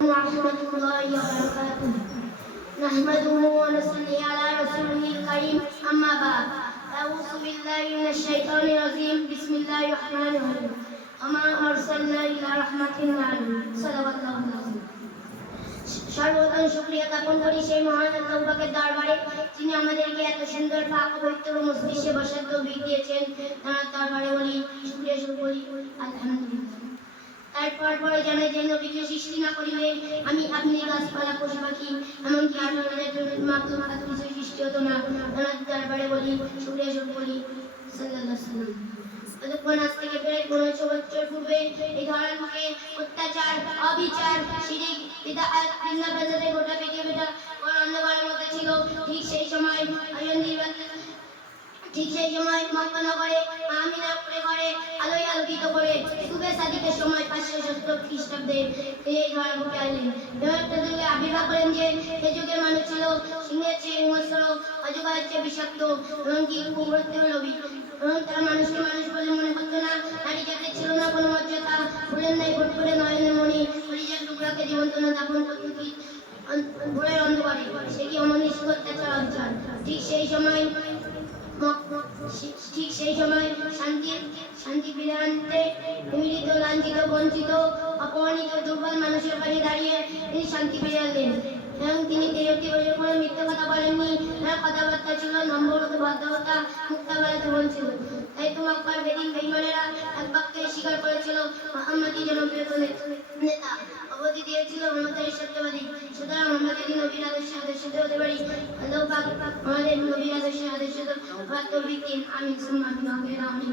ورحمة الله وبركاته نحمده ونصلي على رسوله الكريم أما بعد أعوذ بالله من الشيطان الرجيم بسم الله الرحمن الرحيم وما أرسلنا إلا رحمة للعالمين صدق الله العظيم সর্বপ্রথম শুকরিয়া জ্ঞাপন করি সেই মহান আল্লাহ পাকের দরবারে যিনি আমাদেরকে এত সুন্দর পাক পবিত্র মজলিসে বসার তৌফিক দিয়েছেন তার দরবারে বলি শুকরিয়া বলি আলহামদুলিল্লাহ। তারপর পরে জানাই যে নবীকে সৃষ্টি না করিলে আমি আপনি গাছপালা পশু পাখি এমনকি মাকলুকাত কিছু সৃষ্টি হতো না। দরবারে বলি শুকরিয়া বলি সাল্লাল্লাহু আলাইহি ওয়াসাল্লাম। ততক্ষণ আজ থেকে প্রায় 1500 বছর পূর্বে এই ধরনকে অত্যাচার অবিচার শিরিক বিদআত ফিতনা ফাসাদের গোটা পৃথিবীটা অন্ধকারের মধ্যে ছিল। ঠিক সেই সময় মক্কা নগরে আমিনাপুরে ঘরে আলোয় আলোকিত করে সুবে সাদিকের সময় 570 খ্রিস্টাব্দে এই ধর্মকে আনলেন। দেবতাদেরকে আবির্ভাব করেন যে এই যুগের মানুষ ছিল সিংহের চেয়ে হিংস্র, অজগরের চেয়ে বিষাক্ত এবং কি কুমড়োত্তেও লোভী এবং তারা মানুষকে মানুষ বলে মনে করতো না। নারী জাতির ছিল না কোনো মর্যাদা, ফুলের নাই ভোট করে নয়নের মণি পরিজার টুকরাকে জীবন্ত না দাপন করতো কি ভোরের অন্ধকারে সে কি অমানুষ অত্যাচার অবিচার। ঠিক সেই সময় শান্তি ফিরে আনতে নিমীলিত লাঞ্ছিত বঞ্চিত অপমানিত দুর্বল মানুষের পাশে দাঁড়িয়ে তিনি শান্তি ফিরে আনলেন এবং তিনি কোনো মিথ্যে কথা বলেননি। তার কথাবার্তা ছিল নম্রতা ভদ্রতা মুক্তাবালাতে বলছিল। তাই তো মক্কার বেদিন বেঈমানেরা এক বাক্যে স্বীকার করেছিল মুহাম্মদই জনপ্রিয় নেতা, অবধি দিয়েছিল মমতার সত্যবাদী। সুতরাং আমরা যদি নবীর আদর্শে হতে পারি আল্লাহ পাক আমাদের নবীর আদর্শে তৌফিক দিন। আমিন সুম্মা আমিন।